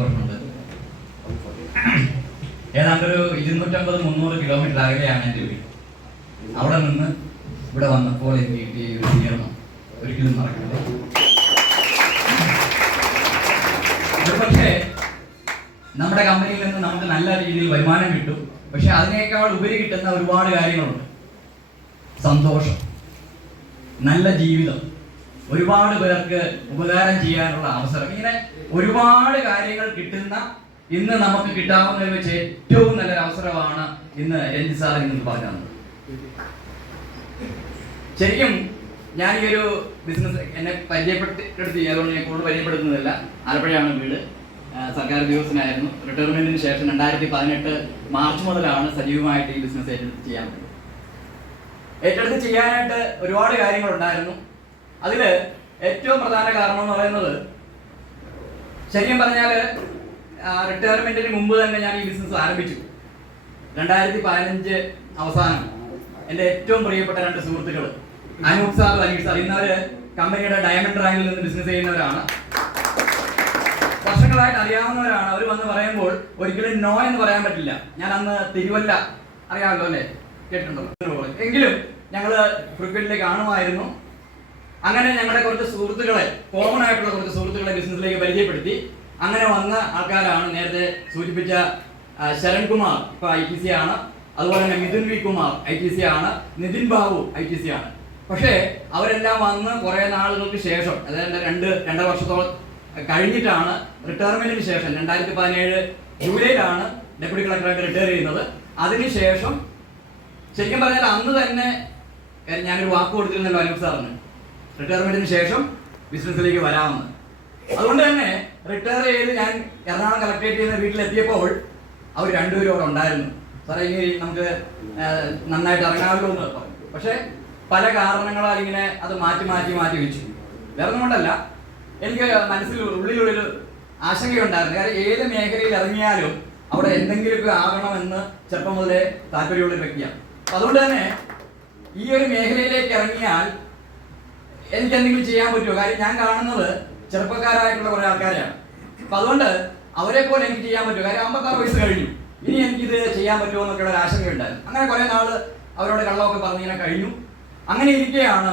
സന്തോഷമുണ്ട്. ഏതാണ്ടൊരു 250-300 കിലോമീറ്റർ അകലെയാണ് എൻ്റെ വീട്. അവിടെ നിന്ന് ഇവിടെ വന്നപ്പോൾ എനിക്ക് കിട്ടിയ ഒരു സ്വീകരണം ഒരിക്കലും മറക്കരുത്. പക്ഷേ നമ്മുടെ കമ്പനിയിൽ നിന്ന് നമുക്ക് നല്ല രീതിയിൽ വരുമാനം കിട്ടും. പക്ഷെ അതിനേക്കാൾ ഉപരി കിട്ടുന്ന ഒരുപാട് കാര്യങ്ങളുണ്ട്. സന്തോഷം, നല്ല ജീവിതം, ഒരുപാട് പേർക്ക് ഉപകാരം ചെയ്യാനുള്ള അവസരം, ഇങ്ങനെ ഒരുപാട് കാര്യങ്ങൾ കിട്ടുന്ന ഇന്ന് നമുക്ക് കിട്ടാവുന്നതിൽ വെച്ച് ഏറ്റവും നല്ലൊരു അവസരമാണ് ഇന്ന് രഞ്ജിത് സാർ ഇന്ന് പറഞ്ഞത്. ശരിക്കും ഞാൻ ഈ ഒരു ബിസിനസ് എന്നെ പരിചയപ്പെടുത്തി, അതുകൊണ്ട് ഞാൻ കൂടുതൽ പരിചയപ്പെടുത്തുന്നില്ല. ആലപ്പുഴയാണ് വീട്. സർക്കാർ ഉദ്യോഗസ്ഥനായിരുന്നു. റിട്ടയർമെന്റിന് ശേഷം 2018 മാർച്ച് മുതലാണ് സജീവമായിട്ട് ഈ ബിസിനസ് ഏറ്റെടുത്ത് ചെയ്യാനായിട്ട് ഒരുപാട് കാര്യങ്ങളുണ്ടായിരുന്നു. അതിൽ ഏറ്റവും പ്രധാന കാരണം എന്ന് പറയുന്നത്, ശരിക്കും പറഞ്ഞാൽ റിട്ടയർമെന്റിന് മുമ്പ് തന്നെ ഞാൻ ഈ ബിസിനസ് ആരംഭിച്ചു. 2015 അവസാനം എൻ്റെ ഏറ്റവും പ്രിയപ്പെട്ട 2 സുഹൃത്തുക്കൾ അനൂപ് സാർ, അനീഷ് സാർ, ഇന്നവര് കമ്പനിയുടെ ഡയമണ്ട് റാങ്കിൽ നിന്ന് ബിസിനസ് ചെയ്യുന്നവരാണ്. വർഷങ്ങളായിട്ട് അറിയാവുന്നവരാണ്. അവർ വന്ന് പറയുമ്പോൾ ഒരിക്കലും നോ എന്ന് പറയാൻ പറ്റില്ല. ഞാൻ അന്ന് തിരുവല്ല, അറിയാമല്ലോ അല്ലേ, കേട്ടിട്ടുണ്ടോ? എങ്കിലും ഞങ്ങൾ ഫ്രീക്വന്റ്ലി കാണുമായിരുന്നു. അങ്ങനെ ഞങ്ങളുടെ കുറച്ച് സുഹൃത്തുക്കളെ, കോമൺ ആയിട്ടുള്ള കുറച്ച് സുഹൃത്തുക്കളെ ബിസിനസ്സിലേക്ക് പരിചയപ്പെടുത്തി. അങ്ങനെ വന്ന ആൾക്കാരാണ് നേരത്തെ സൂചിപ്പിച്ച ശരൺകുമാർ, ഇപ്പൊ ITC ആണ്. അതുപോലെ തന്നെ മിഥുൻ വി കുമാർ ITC ആണ്. നിതിൻ ബാബു ITC ആണ്. പക്ഷേ അവരെല്ലാം വന്ന് കുറെ നാളുകൾക്ക് ശേഷം, അതായത് 2.5 വർഷത്തോളം കഴിഞ്ഞിട്ടാണ് റിട്ടയർമെന്റിന് ശേഷം 2017 ജൂലൈയിലാണ് ഡെപ്യൂട്ടി കളക്ടറായിട്ട് റിട്ടയർ ചെയ്യുന്നത്. അതിനുശേഷം ശരിക്കും പറഞ്ഞാൽ അന്ന് തന്നെ ഞാനൊരു വാക്ക് കൊടുത്തിരുന്നല്ലോ അനൂപ് സാറിന്, റിട്ടയർമെന്റിന് ശേഷം ബിസിനസ്സിലേക്ക് വരാമെന്ന്. അതുകൊണ്ട് തന്നെ റിട്ടയർ ചെയ്ത് ഞാൻ എറണാകുളം കളക്ടറേറ്റ് ചെയ്യുന്ന വീട്ടിലെത്തിയപ്പോൾ അവർ 2 പേരും അവിടെ ഉണ്ടായിരുന്നു. സാറേ ഇനി നമുക്ക് നന്നായിട്ട് ഇറങ്ങാമല്ലോ എന്ന് പറഞ്ഞു. പക്ഷെ പല കാരണങ്ങളാൽ ഇങ്ങനെ അത് മാറ്റി വെച്ചു. വേറെ കൊണ്ടല്ല, എനിക്ക് മനസ്സിൽ ഉള്ളിലൊരു ആശങ്കയുണ്ടായിരുന്നു. കാരണം ഏത് മേഖലയിൽ ഇറങ്ങിയാലും അവിടെ എന്തെങ്കിലുമൊക്കെ ആകണമെന്ന് ചെറുപ്പം മുതലേ താല്പര്യമുള്ളൊരു വ്യക്തിയാണ്. അതുകൊണ്ട് തന്നെ ഈ ഒരു മേഖലയിലേക്ക് ഇറങ്ങിയാൽ എനിക്ക് എന്തെങ്കിലും ചെയ്യാൻ പറ്റുമോ? കാര്യം ഞാൻ കാണുന്നത് ചെറുപ്പക്കാരായിട്ടുള്ള കുറെ ആൾക്കാരെയാണ്. അപ്പൊ അതുകൊണ്ട് അവരെ പോലെ എനിക്ക് ചെയ്യാൻ പറ്റുമോ? കാര്യം 56 വയസ്സ് കഴിഞ്ഞു, ഇനി എനിക്കിത് ചെയ്യാൻ പറ്റുമോ എന്നൊക്കെയുള്ള ഒരു ആശങ്കയുണ്ടായിരുന്നു. അങ്ങനെ കുറെ നാള് അവരോട് കള്ളമൊക്കെ പറഞ്ഞിങ്ങനെ കഴിഞ്ഞു. അങ്ങനെ ഇരിക്കുകയാണ്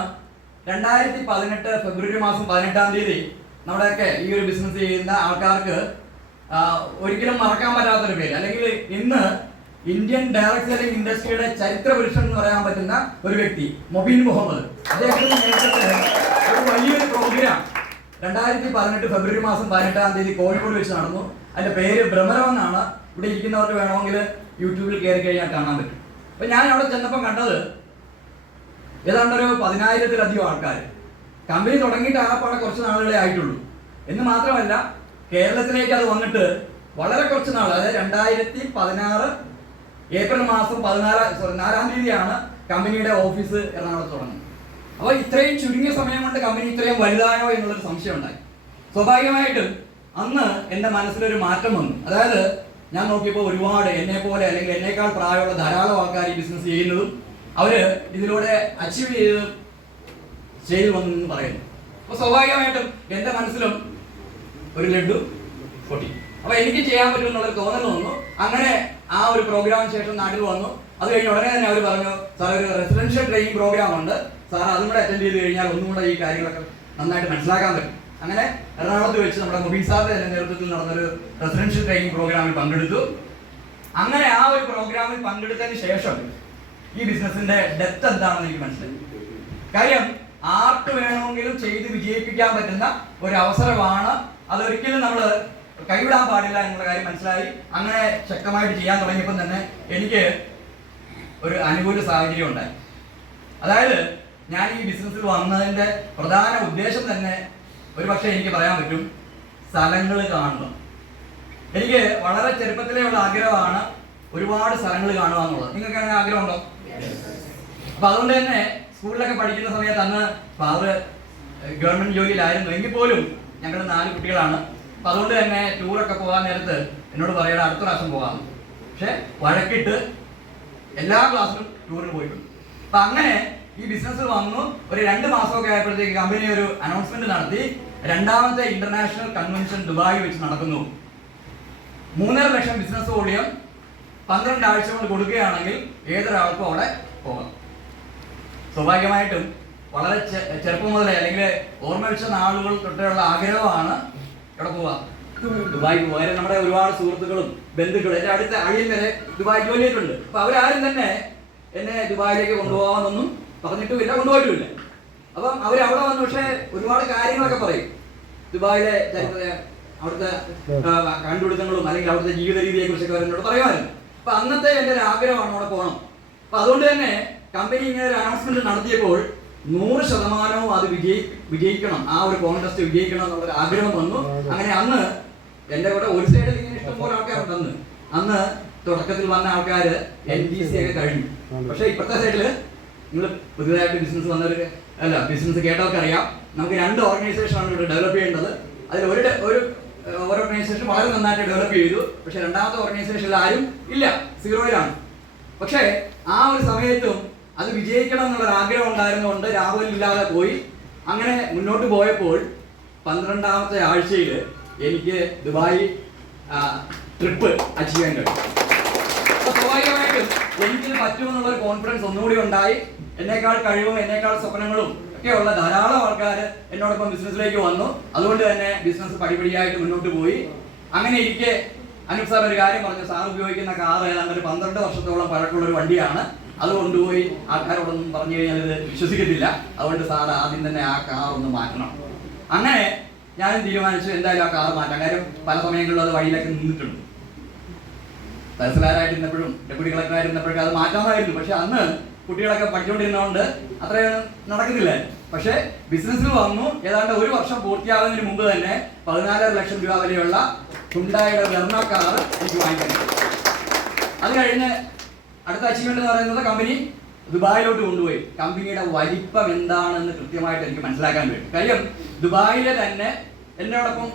2018 ഫെബ്രുവരി മാസം 18-ാം തീയതി നമ്മുടെയൊക്കെ ഈ ഒരു ബിസിനസ് ചെയ്യുന്ന ആൾക്കാർക്ക് ഒരിക്കലും മറക്കാൻ പറ്റാത്തൊരു പേര്, അല്ലെങ്കിൽ ഇന്ന് ഇന്ത്യൻ ഡയറക്ട് സെല്ലിംഗ് ഇൻഡസ്ട്രിയുടെ ചരിത്ര പുരുഷൻ എന്ന് പറയാൻ പറ്റുന്ന ഒരു വ്യക്തി മൊബീൻ മുഹമ്മദ്. അദ്ദേഹത്തിന്റെ നേതൃത്വത്തിൽ ഒരു വലിയൊരു പ്രോഗ്രാം 2018 ഫെബ്രുവരി മാസം 18-ാം തീയതി കോഴിക്കോട് വെച്ച് നടന്നു. അതിന്റെ പേര് ഭ്രമരം എന്നാണ്. ഇവിടെ ഇരിക്കുന്നവർക്ക് വേണമെങ്കിൽ യൂട്യൂബിൽ കയറി കഴിഞ്ഞാൽ കാണാൻ പറ്റും. അപ്പൊ ഞാൻ അവിടെ ചെന്നപ്പോൾ കണ്ടത് ഏതാണ്ടൊരു 10,000-ത്തിലധികം ആൾക്കാർ. കമ്പനി തുടങ്ങിയിട്ട് ആകപ്പാടെ കുറച്ച് നാളുകളെ ആയിട്ടുള്ളൂ. എന്ന് മാത്രമല്ല, കേരളത്തിലേക്ക് അത് വന്നിട്ട് വളരെ കുറച്ച് നാൾ, അതായത് 2016 ഏപ്രിൽ മാസം 4-ാം തീയതിയാണ് കമ്പനിയുടെ ഓഫീസ് എറണാകുളത്ത് തുടങ്ങുന്നത്. അപ്പോൾ ഇത്രയും ചുരുങ്ങിയ സമയം കൊണ്ട് കമ്പനി ഇത്രയും വലുതായോ എന്നുള്ളൊരു സംശയം ഉണ്ടായി. സ്വാഭാവികമായിട്ടും അന്ന് എൻ്റെ മനസ്സിലൊരു മാറ്റം വന്നു. അതായത് ഞാൻ നോക്കിയപ്പോൾ ഒരുപാട് എന്നെ പോലെ അല്ലെങ്കിൽ എന്നേക്കാൾ പ്രായമുള്ള ധാരാളം ആൾക്കാർ ഈ ബിസിനസ് ചെയ്യുന്നതും അവര് ഇതിലൂടെ അച്ചീവ് ചെയ്തു വന്നെന്ന് പറയുന്നു. അപ്പൊ സ്വാഭാവികമായിട്ടും എന്റെ മനസ്സിലും ഒരു ലഡു പൊട്ടി. അപ്പൊ എനിക്ക് ചെയ്യാൻ പറ്റും എന്നുള്ളൊരു തോന്നൽ വന്നു. അങ്ങനെ ആ ഒരു പ്രോഗ്രാമിന് ശേഷം നാട്ടിൽ വന്നു. അത് കഴിഞ്ഞ് ഉടനെ തന്നെ അവർ പറഞ്ഞു, സാർ ഒരു റെസിഡൻഷ്യൽ ട്രെയിനിങ് പ്രോഗ്രാം ഉണ്ട്, സാർ അതും കൂടെ അറ്റൻഡ് ചെയ്ത് കഴിഞ്ഞാൽ ഒന്നും കൂടെ ഈ കാര്യങ്ങളൊക്കെ നന്നായിട്ട് മനസ്സിലാക്കാൻ പറ്റും. അങ്ങനെ എറണാകുളത്ത് വെച്ച് നമ്മുടെ മൊബീൻ സാറിന്റെ നേതൃത്വത്തിൽ നടന്നൊരു റെസിഡൻഷ്യൽ ട്രെയിനിങ് പ്രോഗ്രാമിൽ പങ്കെടുത്തു. അങ്ങനെ ആ ഒരു പ്രോഗ്രാമിൽ പങ്കെടുത്തതിന് ശേഷം ഈ ബിസിനസിന്റെ ഡെപ്ത് എന്താണെന്ന് എനിക്ക് മനസ്സിലായി. കാര്യം ആർക്ക് വേണമെങ്കിലും ചെയ്ത് വിജയിപ്പിക്കാൻ പറ്റുന്ന ഒരു അവസരമാണ്. അതൊരിക്കലും നമ്മൾ കൈവിടാൻ പാടില്ല എന്നുള്ള കാര്യം മനസ്സിലായി. അങ്ങനെ ശക്തമായിട്ട് ചെയ്യാൻ തുടങ്ങിയപ്പോൾ തന്നെ എനിക്ക് ഒരു അനുകൂല സാഹചര്യം ഉണ്ടായി. അതായത് ഞാൻ ഈ ബിസിനസ്സിൽ വന്നതിന്റെ പ്രധാന ഉദ്ദേശം തന്നെ ഒരുപക്ഷെ എനിക്ക് പറയാൻ പറ്റും, സ്ഥലങ്ങൾ കാണണം. എനിക്ക് വളരെ ചെറുപ്പത്തിലേ ഉള്ള ആഗ്രഹമാണ് ഒരുപാട് സ്ഥലങ്ങൾ കാണുക എന്നുള്ളത്. നിങ്ങൾക്ക് അങ്ങനെ ആഗ്രഹമുണ്ടോ? അപ്പൊ അതുകൊണ്ട് തന്നെ സ്കൂളിലൊക്കെ പഠിക്കുന്ന സമയത്ത് അന്ന് ഫാദർ ഗവൺമെന്റ് ജോലിയിലായിരുന്നു. എങ്കിൽ പോലും ഞങ്ങൾ 4 കുട്ടികളാണ്. അപ്പൊ അതുകൊണ്ട് തന്നെ ടൂറൊക്കെ പോകാൻ നേരത്ത് എന്നോട് പറയണം അടുത്ത പ്രാവശ്യം പോകാം. പക്ഷെ വഴക്കിട്ട് എല്ലാ ക്ലാസ്സിലും ടൂറിന് പോയിട്ടുണ്ട്. അപ്പൊ അങ്ങനെ ഈ ബിസിനസ് വന്നു. ഒരു 2 മാസമൊക്കെ ആയപ്പോഴത്തേക്ക് കമ്പനി ഒരു അനൗൺസ്മെന്റ് നടത്തി, 2ാമത്തെ ഇന്റർനാഷണൽ കൺവെൻഷൻ ദുബായ് വെച്ച് നടക്കുന്നു. 3.5 ലക്ഷം ബിസിനസ് വോളിയം 12 ആഴ്ച കൊണ്ട് കൊടുക്കുകയാണെങ്കിൽ ഏതൊരാൾക്കും അവിടെ പോകാം. സ്വാഭാവികമായിട്ടും വളരെ ചെറുപ്പം മുതലേ അല്ലെങ്കിൽ ഓർമ്മ വെച്ച നാളുകൾ തൊട്ടുള്ള ആഗ്രഹമാണ് എവിടെ പോവാ, ദുബായ് പോവാ. നമ്മുടെ ഒരുപാട് സുഹൃത്തുക്കളും ബന്ധുക്കളും എൻ്റെ അടുത്ത അഴിയൻ വരെ ദുബായ് ജോലി ചെയ്തിട്ടുണ്ട്. അപ്പൊ അവരാരും തന്നെ എന്നെ ദുബായിലേക്ക് കൊണ്ടുപോകാമെന്നൊന്നും പറഞ്ഞിട്ടുമില്ല, കൊണ്ടുപോയിട്ടുമില്ല. അപ്പം അവരവിടെ വന്നു പക്ഷേ ഒരുപാട് കാര്യങ്ങളൊക്കെ പറയും. ദുബായിലെ ചരിത്ര, അവിടുത്തെ കണ്ടുപിടുത്തങ്ങളും അല്ലെങ്കിൽ അവിടുത്തെ ജീവിത രീതിയെ കുറിച്ചൊക്കെ അവരോട് പറയുമായിരുന്നു. അപ്പൊ അന്നത്തെ എൻ്റെ ഒരു ആഗ്രഹമാണ് അവിടെ പോകണം. അപ്പൊ അതുകൊണ്ട് തന്നെ കമ്പനി ഇങ്ങനെ ഒരു അനൗൺസ്മെന്റ് നടത്തിയപ്പോൾ 100% അത് വിജയിക്കണം, ആ ഒരു കോൺടെസ്റ്റ് വിജയിക്കണം എന്നുള്ളൊരു ആഗ്രഹം വന്നു. അങ്ങനെ അന്ന് എൻ്റെ കൂടെ ഒരു സൈഡിൽ ഇങ്ങനെ ഇഷ്ടംപോലെ ആൾക്കാരുണ്ട്. അന്ന് തുടക്കത്തിൽ വന്ന ആൾക്കാർ NTC ഒക്കെ കഴിഞ്ഞു. പക്ഷെ ഇപ്പോഴത്തെ സൈഡില് നിങ്ങൾ പുതിയതായിട്ട് ബിസിനസ് വന്നവർ അല്ല, ബിസിനസ് കേട്ടവർക്ക് അറിയാം, നമുക്ക് 2 ഓർഗനൈസേഷനാണ് ഇവിടെ ഡെവലപ്പ് ചെയ്യേണ്ടത്. അതിൽ ഒരു ഓർഗനൈസേഷൻ വളരെ നന്നായിട്ട് ഡെവലപ്പ് ചെയ്തു. പക്ഷെ രണ്ടാമത്തെ ഓർഗനൈസേഷനിൽ ആരും ഇല്ല, 0-യിലാണ്. പക്ഷേ ആ ഒരു സമയത്തും അത് വിജയിക്കണം എന്നുള്ളൊരു ആഗ്രഹം ഉണ്ടായിരുന്നുകൊണ്ട് രാഹുൽ ഇല്ലാതെ പോയി. അങ്ങനെ മുന്നോട്ട് പോയപ്പോൾ 12ാമത്തെ ആഴ്ചയിൽ എനിക്ക് ദുബായ് ട്രിപ്പ് അച്ചീവ് ചെയ്യാൻ കഴിഞ്ഞു. അപ്പോൾ സ്വാഭാവികമായിട്ടും എനിക്കിത് പറ്റുമെന്നുള്ളൊരു കോൺഫിഡൻസ് ഒന്നുകൂടി ഉണ്ടായി. എന്നേക്കാൾ കഴിവും എന്നേക്കാൾ സ്വപ്നങ്ങളും ഒക്കെയുള്ള ധാരാളം ആൾക്കാർ എന്നോടൊപ്പം ബിസിനസ്സിലേക്ക് വന്നു. അതുകൊണ്ട് തന്നെ ബിസിനസ് പടിപടിയായിട്ട് മുന്നോട്ട് പോയി. അങ്ങനെ ഇരിക്കെ അനൂപ് സാർ ഒരു കാര്യം പറഞ്ഞു, സാർ ഉപയോഗിക്കുന്ന കാർ ഏതാണ്ട് ഒരു 12 വർഷത്തോളം പഴക്കമുള്ള ഒരു വണ്ടിയാണ്, അത് കൊണ്ടുപോയി ആൾക്കാരോടൊന്നും പറഞ്ഞു കഴിഞ്ഞാൽ ഇത് വിശ്വസിക്കത്തില്ല, അതുകൊണ്ട് സാർ ആദ്യം തന്നെ ആ കാർ ഒന്ന് മാറ്റണം. അങ്ങനെ ഞാനും തീരുമാനിച്ചു എന്തായാലും ആ കാർ മാറ്റാം. കാര്യം പല സമയങ്ങളിലും അത് വഴിയിലൊക്കെ നിന്നിട്ടുണ്ട്. തഹസിൽദാരായിട്ടിരുന്നപ്പോഴും ഡെപ്യൂട്ടി കളക്ടറായിരുന്നപ്പോഴൊക്കെ അത് മാറ്റാമായിരുന്നു. പക്ഷെ അന്ന് കുട്ടികളൊക്കെ പഠിച്ചുകൊണ്ടിരുന്നതുകൊണ്ട് അത്രയും നടക്കുന്നില്ല. പക്ഷെ ബിസിനസ്സിൽ വന്നു. ഏതാണ്ട് 1 വർഷം പൂർത്തിയാകുന്നതിന് മുമ്പ് തന്നെ 14.5 ലക്ഷം രൂപ വരെയുള്ള ഹുണ്ടായുടെ വെർണ കാർ എനിക്ക് വാങ്ങിക്കണം. അത് കഴിഞ്ഞ് അടുത്ത അച്ചീവ്മെന്റ് എന്ന് പറയുന്നത് കമ്പനി ദുബായിലോട്ട് കൊണ്ടുപോയി. കമ്പനിയുടെ വലിപ്പം എന്താണെന്ന് കൃത്യമായിട്ട് എനിക്ക് മനസ്സിലാക്കാൻ പറ്റും. കാര്യം ദുബായിലെ തന്നെ എന്നോടൊപ്പം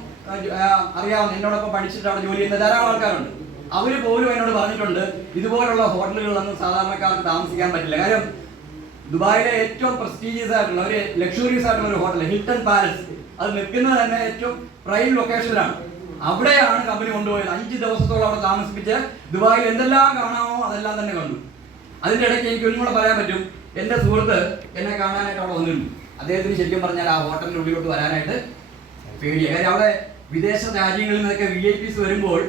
അറിയാവുന്ന, എന്നോടൊപ്പം പഠിച്ചിട്ട് അവിടെ ജോലി ചെയ്യുന്ന ധാരാളം ആൾക്കാരുണ്ട്. അവർ പോലും എന്നോട് പറഞ്ഞിട്ടുണ്ട് ഇതുപോലുള്ള ഹോട്ടലുകളിലൊന്നും സാധാരണക്കാർക്ക് താമസിക്കാൻ പറ്റില്ല. കാര്യം ദുബായിലെ ഏറ്റവും പ്രസ്റ്റീജിയസ് ആയിട്ടുള്ള ഒരു ലക്ഷറീസ് ആയിട്ടുള്ള ഒരു ഹോട്ടൽ ഹിൽട്ടൺ പാലസ്, അത് നിൽക്കുന്നത് തന്നെ ഏറ്റവും പ്രൈം ലൊക്കേഷനിലാണ്. അവിടെയാണ് കമ്പനി കൊണ്ടുപോയത്. 5 ദിവസത്തോളം അവിടെ താമസിപ്പിച്ച് ദുബായിൽ എന്തെല്ലാം കാണാമോ അതെല്ലാം തന്നെ കണ്ടു. അതിൻ്റെ ഇടയ്ക്ക് എനിക്ക് ഒന്നും കൂടെ പറയാൻ പറ്റും, എൻ്റെ സുഹൃത്ത് എന്നെ കാണാനായിട്ട് അവിടെ വന്നിരുന്നു. അദ്ദേഹത്തിന് ശരിക്കും പറഞ്ഞാൽ ആ ഹോട്ടലിൻ്റെ ഉള്ളിലോട്ട് വരാനായിട്ട് പേടിയാണ്. കാര്യം അവിടെ വിദേശ രാജ്യങ്ങളിൽ നിന്നൊക്കെ VIPs വരുമ്പോൾ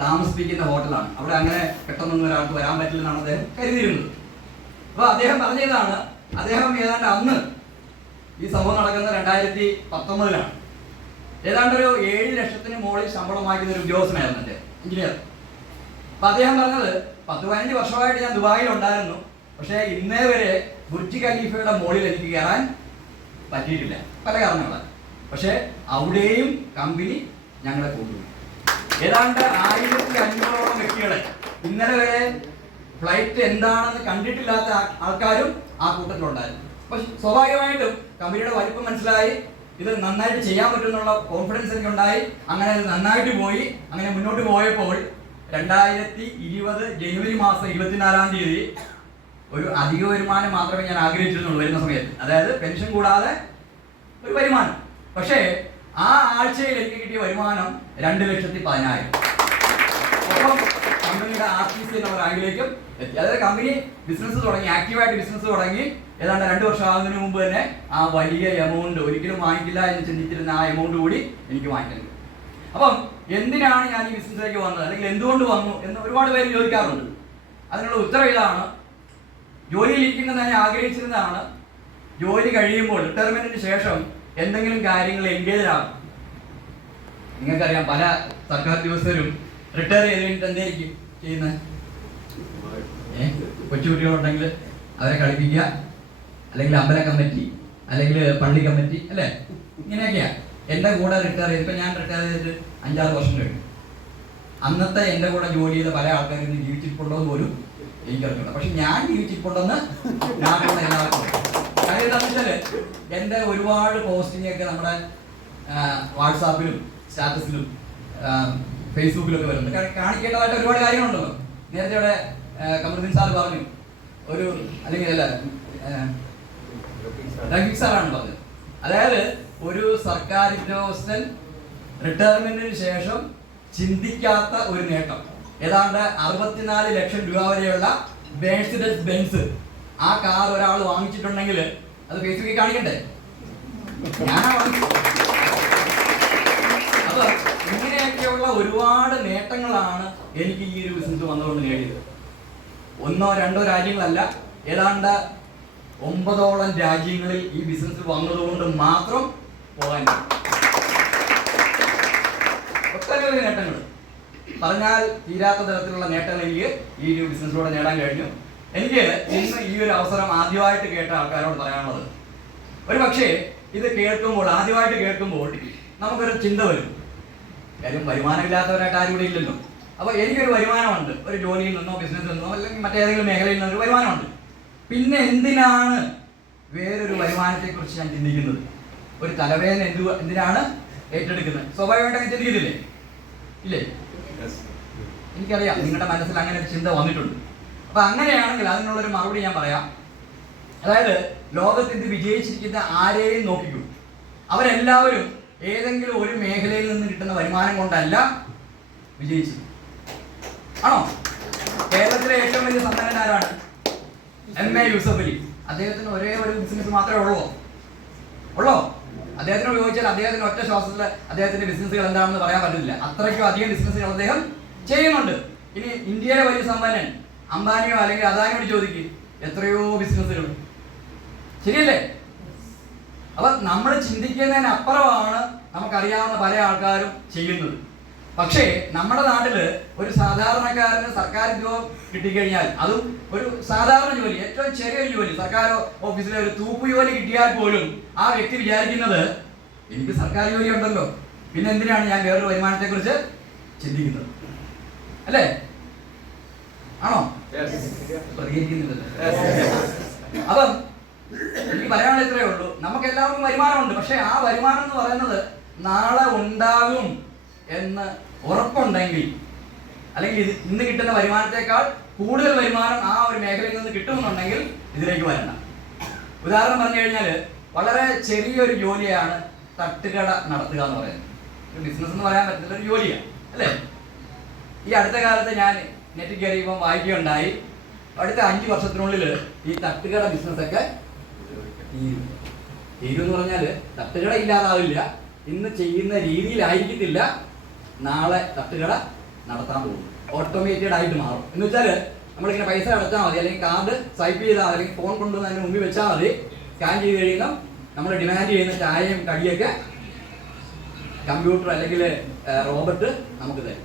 താമസിപ്പിക്കുന്ന ഹോട്ടലാണ്. അവിടെ അങ്ങനെ പെട്ടെന്നൊന്നും ഒരാൾക്ക് വരാൻ പറ്റില്ലെന്നാണ് അദ്ദേഹം കരുതിയിരുന്നത്. അപ്പോൾ അദ്ദേഹം പറഞ്ഞതാണ്, അദ്ദേഹം ഏതാണ്ട് അന്ന് ഈ സംഭവം നടക്കുന്നത് 2019-ലാണ്. ഏതാണ്ട് ഒരു 7 ലക്ഷത്തിന് മുകളിൽ ശമ്പളം വാങ്ങിക്കുന്ന ഒരു ഉദ്യോഗസ്ഥനായിരുന്നു എൻ്റെ എഞ്ചിനീയർ. അപ്പൊ അദ്ദേഹം പറഞ്ഞത് 10-15 വർഷമായിട്ട് ഞാൻ ദുബായിൽ ഉണ്ടായിരുന്നു, പക്ഷേ ഇന്നേ വരെ ബുർജ് ഖലീഫയുടെ മുകളിൽ എനിക്ക് കയറാൻ പറ്റിയിട്ടില്ല, പല കാരണങ്ങളാൽ. പക്ഷെ അവിടെയും കമ്പനി ഞങ്ങളെ കൊണ്ടുപോയി. ഏതാണ്ട് 1500ഓളം വ്യക്തികളെ ഇന്നലെ വരെ ഫ്ലൈറ്റ് എന്താണെന്ന് കണ്ടിട്ടില്ലാത്ത ആൾക്കാരും ആ കൂട്ടത്തിലുണ്ടായിരുന്നു. അപ്പൊ സ്വാഭാവികമായിട്ടും കമ്പനിയുടെ വലിപ്പം മനസ്സിലായി, ഇത് നന്നായിട്ട് ചെയ്യാൻ പറ്റുമെന്നുള്ള കോൺഫിഡൻസ് എനിക്ക് ഉണ്ടായി. അങ്ങനെ അത് നന്നായിട്ട് പോയി. അങ്ങനെ മുന്നോട്ട് പോയപ്പോൾ 2020 ജനുവരി മാസം 24-ാം തീയതി ഒരു അധിക വരുമാനം മാത്രമേ ഞാൻ ആഗ്രഹിച്ചിരുന്നുള്ളൂ വരുന്ന സമയത്ത്, അതായത് പെൻഷൻ കൂടാതെ ഒരു വരുമാനം. പക്ഷേ ആ ആഴ്ചയിൽ എനിക്ക് കിട്ടിയ വരുമാനം 2,10,000. ഒപ്പം കമ്പനിയുടെ RTC എന്നുള്ള റാങ്കിലേക്കും എത്തി. അതായത് കമ്പനി ബിസിനസ് തുടങ്ങി, ആക്റ്റീവായിട്ട് ബിസിനസ് തുടങ്ങി ഏതാണ്ട് 2 വർഷം ആകുന്നതിന് മുമ്പ് തന്നെ ആ വലിയ എമൗണ്ട്, ഒരിക്കലും വാങ്ങിക്കില്ല എന്ന് ചിന്തിച്ചിരുന്ന ആ എമൗണ്ട് കൂടി എനിക്ക് വാങ്ങിക്കുന്നത്. അപ്പം എന്തിനാണ് ഞാൻ ഈ ബിസിനസ്സിലേക്ക് വന്നത്, അല്ലെങ്കിൽ എന്തുകൊണ്ട് വന്നു എന്ന് ഒരുപാട് പേര് ചോദിക്കാറുണ്ട്. അതിനുള്ള ഉത്തരം ഇതാണ്, ജോലിയിലിരിക്കുന്നത് തന്നെ ആഗ്രഹിച്ചിരുന്നതാണ്. ജോലി കഴിയുമ്പോൾ റിട്ടയർമെന്റിന് ശേഷം എന്തെങ്കിലും കാര്യങ്ങൾ എൻഗേജ് ആകും. നിങ്ങൾക്കറിയാം, പല സർക്കാർ ഉദ്യോഗസ്ഥരും റിട്ടയർ ചെയ്ത് കഴിഞ്ഞിട്ട് എന്തായിരിക്കും ചെയ്യുന്നത്? കൊച്ചുകുട്ടികളുണ്ടെങ്കിൽ അവരെ കളിപ്പിക്കുക, അല്ലെങ്കിൽ അമ്പല കമ്മിറ്റി, അല്ലെങ്കിൽ പള്ളി കമ്മിറ്റി, അല്ലേ? ഇങ്ങനെയൊക്കെയാ. എൻ്റെ കൂടെ റിട്ടയർ ചെയ്ത്, ഇപ്പം ഞാൻ റിട്ടയർ ചെയ്തിട്ട് 5-6 വർഷം കഴിഞ്ഞു. അന്നത്തെ എൻ്റെ കൂടെ ജോലി ചെയ്ത പല ആൾക്കാരും ജീവിച്ചിട്ടുണ്ടോ എന്ന് പോലും എനിക്കറിയില്ല. പക്ഷെ ഞാൻ ജീവിച്ചിട്ടുണ്ടെന്ന് ഞാൻ എല്ലാവർക്കും. കാര്യം എന്താണെന്ന് വെച്ചാൽ എൻ്റെ ഒരുപാട് പോസ്റ്റിംഗ് ഒക്കെ നമ്മുടെ വാട്സാപ്പിലും സ്റ്റാറ്റസിലും ഫേസ്ബുക്കിലൊക്കെ വരുന്നുണ്ട്. കാണിക്കേണ്ടതായിട്ട് ഒരുപാട് കാര്യങ്ങളുണ്ടല്ലോ. നേരത്തെ ഇവിടെ കമറുദ്ദീൻ സാർ പറഞ്ഞു, ഒരു അല്ലെങ്കിൽ അല്ല റഫീഖ് സാറാണ് പറഞ്ഞത്, അതായത് ഒരു സർക്കാർ ഉദ്യോഗസ്ഥൻ റിട്ടയർമെന്റിന് ശേഷം ചിന്തിക്കാത്ത ഒരു നേട്ടം. ഏതാണ്ട് 64 ലക്ഷം രൂപ വരെയുള്ള മെഴ്സിഡസ് ബെൻസ് ആ കാർ ഒരാൾ വാങ്ങിച്ചിട്ടുണ്ടെങ്കിൽ അത് ഫേസ്ബുക്കിൽ കാണിക്കണ്ടേ? ഞാനാ വാങ്ങിച്ചു. അപ്പൊ ഇങ്ങനെയൊക്കെയുള്ള ഒരുപാട് നേട്ടങ്ങളാണ് എനിക്ക് ഈ ഒരു ബിസിനസ് വന്നുകൊണ്ട് നേടിയത്. 1 or 2 രാജ്യങ്ങളല്ല, ഏതാണ്ട് 9ഓളം രാജ്യങ്ങളിൽ ഈ ബിസിനസ് വന്നതുകൊണ്ട് മാത്രം പോകാൻ ഒട്ടനവധി നേട്ടങ്ങൾ, പറഞ്ഞാൽ തീരാത്ത തരത്തിലുള്ള നേട്ടങ്ങൾ എനിക്ക് ഈ ഒരു ബിസിനസ്സിലൂടെ നേടാൻ കഴിഞ്ഞു. എനിക്ക് ഇന്ന് ഈ ഒരു അവസരം ആദ്യമായിട്ട് കേട്ട ആൾക്കാരോട് പറയാനുള്ളത്, ഒരു പക്ഷേ ഇത് കേൾക്കുമ്പോൾ, ആദ്യമായിട്ട് കേൾക്കുമ്പോൾ നമുക്കൊരു ചിന്ത വരും, കാര്യം വരുമാനമില്ലാത്തവരായിട്ട് ആരും ഇവിടെ ഇല്ലല്ലോ. അപ്പോൾ എനിക്കൊരു വരുമാനമുണ്ട്, ഒരു ജോലിയിൽ നിന്നോ ബിസിനസ്സിൽ നിന്നോ അല്ലെങ്കിൽ മറ്റേതെങ്കിലും മേഖലയിൽ നിന്നോ ഒരു വരുമാനമുണ്ട്. പിന്നെ എന്തിനാണ് വേറൊരു വരുമാനത്തെക്കുറിച്ച് ഞാൻ ചിന്തിക്കുന്നത്? ഒരു തലവേദന എന്തിനാണ് ഏറ്റെടുക്കുന്നത്? സ്വാഭാവികമായിട്ട് ചിന്തിക്കുന്നില്ലേ? ഇല്ലേ? എനിക്കറിയാം നിങ്ങളുടെ മനസ്സിൽ അങ്ങനെ ഒരു ചിന്ത വന്നിട്ടുണ്ട്. അപ്പൊ അങ്ങനെയാണെങ്കിൽ അതിനുള്ളൊരു മറുപടി ഞാൻ പറയാം. അതായത് ലോകത്ത് ഇത് വിജയിച്ചിരിക്കുന്ന ആരെയും നോക്കിക്കൂ, അവരെല്ലാവരും ഏതെങ്കിലും ഒരു മേഖലയിൽ നിന്ന് കിട്ടുന്ന വരുമാനം കൊണ്ടല്ല വിജയിച്ചത്. ആണോ? കേരളത്തിലെ ഏറ്റവും വലിയ സമ്പന്നൻ ആരാണ്? MA യൂസഫ് അലി. അദ്ദേഹത്തിന് ഒരേ ഒരു ബിസിനസ് മാത്രമേ ഉള്ളോ? അദ്ദേഹത്തിനോട് ചോദിച്ചാൽ അദ്ദേഹത്തിന് ഒറ്റ ശ്വാസത്തിൽ അദ്ദേഹത്തിന്റെ ബിസിനസ്സുകൾ എന്താണെന്ന് പറയാൻ പറ്റില്ല. അത്രയ്ക്കും അധികം ബിസിനസ്സുകൾ അദ്ദേഹം ചെയ്യുന്നുണ്ട്. ഇനി ഇന്ത്യയിലെ വലിയ സമ്പന്നൻ അംബാനിയോ അല്ലെങ്കിൽ അദാനിയോട് ചോദിക്കും, എത്രയോ ബിസിനസ്സുകൾ. ശരിയല്ലേ? അപ്പൊ നമ്മൾ ചിന്തിക്കുന്നതിനപ്പുറമാണ് നമുക്കറിയാവുന്ന പല ആൾക്കാരും ചെയ്യുന്നത്. പക്ഷേ നമ്മുടെ നാട്ടില് ഒരു സാധാരണക്കാരന് സർക്കാർ ജോബ് കിട്ടിക്കഴിഞ്ഞാൽ, അതും ഒരു സാധാരണ ജോലി, ഏറ്റവും ചെറിയൊരു ജോലി, സർക്കാർ ഓഫീസിലെ ഒരു തൂപ്പ് ജോലി കിട്ടിയാൽ പോലും ആ വ്യക്തി വിചാരിക്കുന്നത്, എനിക്ക് സർക്കാർ ജോലി ഉണ്ടല്ലോ, പിന്നെ എന്തിനാണ് ഞാൻ വേറൊരു വരുമാനത്തെ കുറിച്ച് ചിന്തിക്കുന്നത്? അല്ലേ? ആണോ? പ്രതികരിക്കുന്നില്ലല്ലോ. അപ്പം എനിക്ക് പറയാനുള്ള ഇത്രയേ ഉള്ളൂ, നമുക്ക് എല്ലാവർക്കും വരുമാനമുണ്ട്. പക്ഷെ ആ വരുമാനം എന്ന് പറയുന്നത് നാളെ ഉണ്ടാകും എന്ന് ഉറപ്പുണ്ടെങ്കിൽ, അല്ലെങ്കിൽ ഇന്ന് കിട്ടുന്ന വരുമാനത്തെക്കാൾ കൂടുതൽ വരുമാനം ആ ഒരു മേഖലയിൽ നിന്ന് കിട്ടുമെന്നുണ്ടെങ്കിൽ ഇതിലേക്ക് വരണ്ട. ഉദാഹരണം പറഞ്ഞു കഴിഞ്ഞാൽ, വളരെ ചെറിയൊരു ജോലിയാണ് തട്ടുകട നടത്തുക എന്ന് പറയുന്നത്. ഒരു ബിസിനസ് എന്ന് പറയാൻ പറ്റുന്ന ഒരു ജോലിയാണ്, അല്ലേ? ഈ അടുത്ത കാലത്ത് ഞാൻ നെറ്റിൽ കയറിയപ്പോൾ വായിക്കുകയുണ്ടായി, അടുത്ത 5 വർഷത്തിനുള്ളിൽ ഈ തട്ടുകട ബിസിനസ്സൊക്കെ തീരുമെന്ന് പറഞ്ഞാൽ തട്ടുകട ഇല്ലാതാവില്ല, ഇന്ന് ചെയ്യുന്ന രീതിയിലായിരിക്കത്തില്ല നാളെ തട്ടുകട നടത്താൻ പോകും. ഓട്ടോമേറ്റഡ് ആയിട്ട് മാറും. എന്ന് വെച്ചാൽ നമ്മളിങ്ങനെ പൈസ അടച്ചാൽ മതി, അല്ലെങ്കിൽ കാർഡ് സ്വൈപ്പ് ചെയ്താൽ, അല്ലെങ്കിൽ ഫോൺ കൊണ്ടുവന്ന് അതിന് മുമ്പിൽ വെച്ചാൽ മതി, സ്കാൻ ചെയ്ത് കഴിയുമ്പോൾ നമ്മൾ ഡിമാൻഡ് ചെയ്യുന്ന ചായയും കടിയൊക്കെ കമ്പ്യൂട്ടർ അല്ലെങ്കിൽ റോബോട്ട് നമുക്ക് തരും.